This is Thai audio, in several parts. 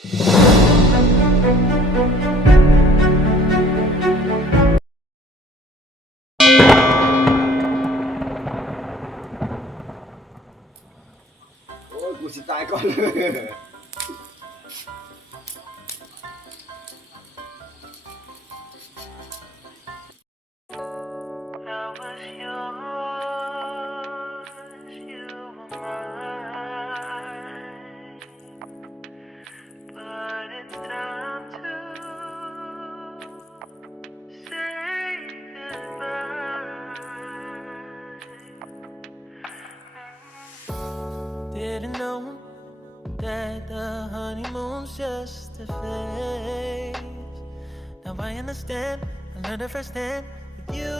กูสิตายก่อน goodbye. Didn't know that the honeymoon's just a phase. Now I understand, I learned it firsthand with you.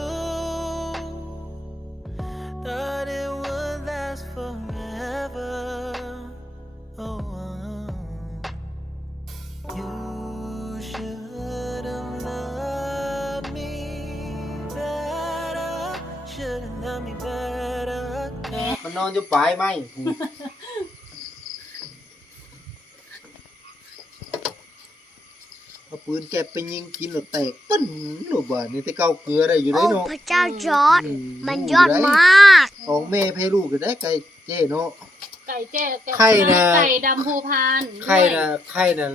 Thought it would last forever. Oh, you should have loved me better. Should have loved me better. มันนอนอยู่ปลายไม้ เอาปืนแก็บไปยิงกินหรือแตกปึ้นหรือบ่านี่แต่เก้าเกลือได้อยู่ได้โอ้เนาะพระเจ้าจอร์ดอืมันยอดมาก ของแม่ให้ลูกก็ได้ไก่เจ้เนาะ ไก่แจ้ไก่ไข่นะ ไก่ดำภูพานไข่น่ะไข่น่ะ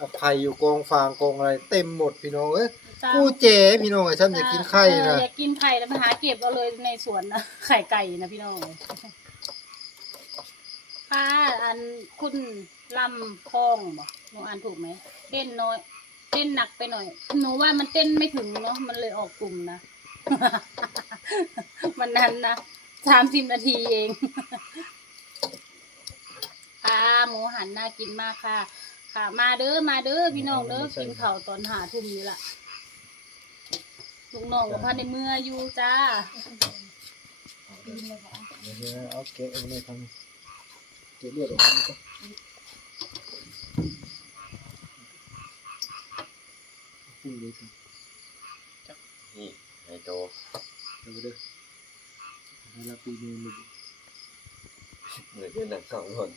อภัยอยู่กองฟางกองอะไร เต็มหมดพี่น้องเอ้ยเจ้ากูเจ๋พี่น้องไอ้ฉันอยากกินไข่เอนะ ออยากกินไข่แล้วมาหาเก็บเอาเลยในสวนนะไข่ไก่นะพี่น้องค่ะอันคุณลำคลองบอกหนูอ่านถูกไหมเต้นน้อย เต้นหนักไปหน่อย หนูว่ามันเต้นไม่ถึงเนาะมันเลยออกกลุ่มนะมันนั้นนะสามสิบนาทีเองค่ะหมูหันน่ากินมากค่ะ ค่ะ มาเด้อมาเด้อพี่น้องเด้อกินข้าวตอนหาทุ่มนี้ล่ะลูกน้องกับพันในเมื่ออยู่จ้าเดี๋ยวเอาแกะเอาในทางเกะเลือดออก นี่ก็ปุ้งเลยครับนี่ไอโจเอาไปเด้อให้รับปีนี้เลยเหมือนเป็นหนังสองคน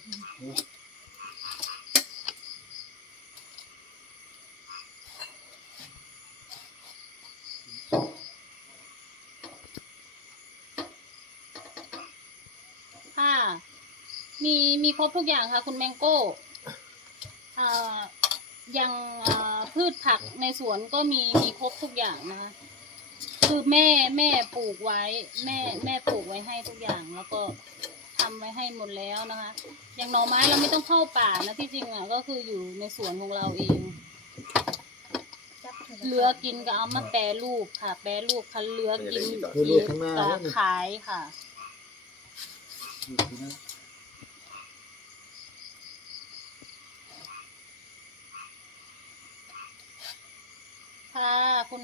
ค่ะ มีมีครบทุกอย่างค่ะ คุณแมงโก้เอ่อ ยังเอ่อพืชผักในสวนก็มีมีครบทุกอย่างนะคะ คือแม่แม่ปลูกไว้ แม่แม่ปลูกไว้ให้ทุกอย่างแล้วก็ทำไว้ให้หมดแล้วนะคะ อย่างหน่อไม้เราไม่ต้องเข้าป่านะที่จริงอะก็คืออยู่ในสวนของเราเองเหลือกินก็เอามาแปรรูปค่ะ แปรรูปค่ะเหลือกินเลือดข้างหน้าก็แล้วนี่ขายค่ะ ดูสินะ ค่ะคุณ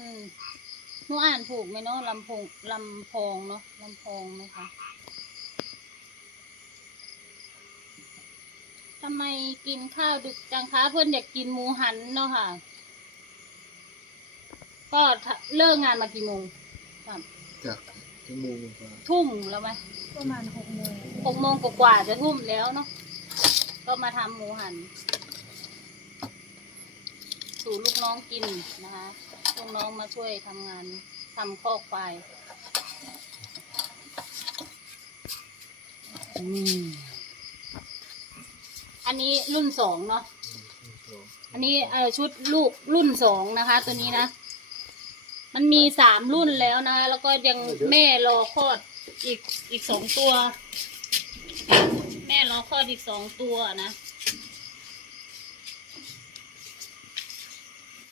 หนูอ่านถูกไหมเนาะลำพงลำพองเนาะลำพองไหมคะทำไมกินข้าวดึกจังคะเพื่อนอยากกินหมูหันเนาะค่ะ ก็ถ้าเลิกงานมากี่โมงครับจากชั่วโมงกว่าทุ่มแล้วไหมประมาณหกโมงหกโมงกว่าๆจะทุ่มแล้วเนาะก็มาทำหมูหัน สู่ลูกน้องกินนะคะ ลูกน้องมาช่วยทำงานทำคอกควายอืมอันนี้รุ่นสองเนาะ อันนี้เออชุดลูกรุ่นสองนะคะ ตัวนี้นะ มันมีสามรุ่นแล้วนะ แล้วก็ยังแม่รอคลอดอีกอีกสองตัว แม่รอคลอดอีกสองตัวนะ